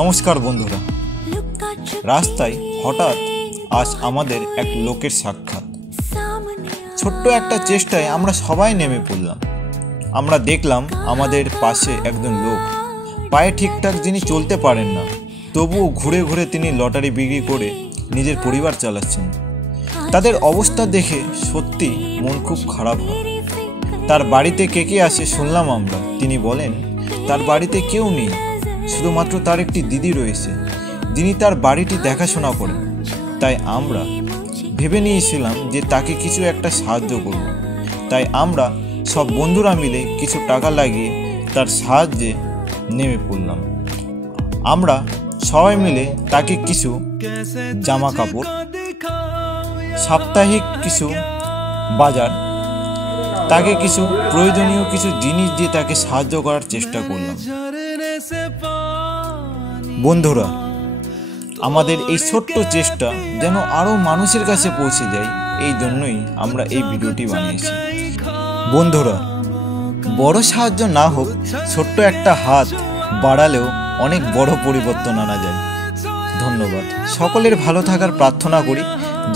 নমস্কার বন্ধুরা, রাস্তায় হঠাৎ আজ আমাদের এক লোকের সাক্ষাৎ। ছোট্ট একটা চেষ্টায় আমরা সবাই নেমে পড়লাম। আমরা দেখলাম আমাদের পাশে একজন লোক, পায়ে ঠিকঠাক যিনি চলতে পারেন না, তবুও ঘুরে ঘুরে তিনি লটারি বিক্রি করে নিজের পরিবার চালাচ্ছেন। তাদের অবস্থা দেখে সত্যি মন খুব খারাপ হয়। তার বাড়িতে কে কে আসে শুনলাম আমরা। তিনি বলেন তার বাড়িতে কেউ নেই, শুধুমাত্র তার একটি দিদি রয়েছে, যিনি তার বাড়িটি দেখাশোনা করেন। তাই আমরা ভেবে নিয়েছিলাম যে তাকে কিছু একটা সাহায্য করব। তাই আমরা সব বন্ধুরা মিলে কিছু টাকা লাগিয়ে তার সাহায্যে নেমে পড়লাম। আমরা সবাই মিলে তাকে কিছু জামা কাপড়, সাপ্তাহিক কিছু বাজার, তাকে কিছু প্রয়োজনীয় কিছু জিনিস দিয়ে তাকে সাহায্য করার চেষ্টা করলাম। বন্ধুরা, আমাদের এই ছোট্ট চেষ্টা যেন আরও মানুষের কাছে পৌঁছে যায়, এই জন্যই আমরা এই ভিডিওটি বানিয়েছি। বন্ধুরা, বড় সাহায্য না হোক, ছোট্ট একটা হাত বাড়ালেও অনেক বড় পরিবর্তন আনা যায়। ধন্যবাদ। সকলের ভালো থাকার প্রার্থনা করি।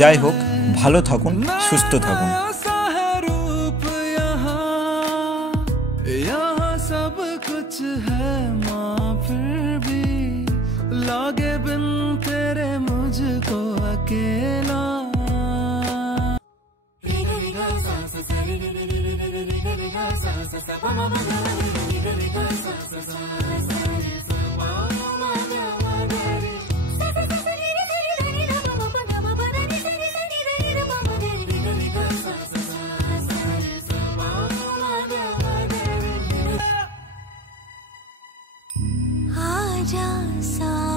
যাই হোক, ভালো থাকুন, সুস্থ থাকুন। सब कुछ है माँ, फिर भी लागे बिन तेरे मुझको अकेला। आजा सा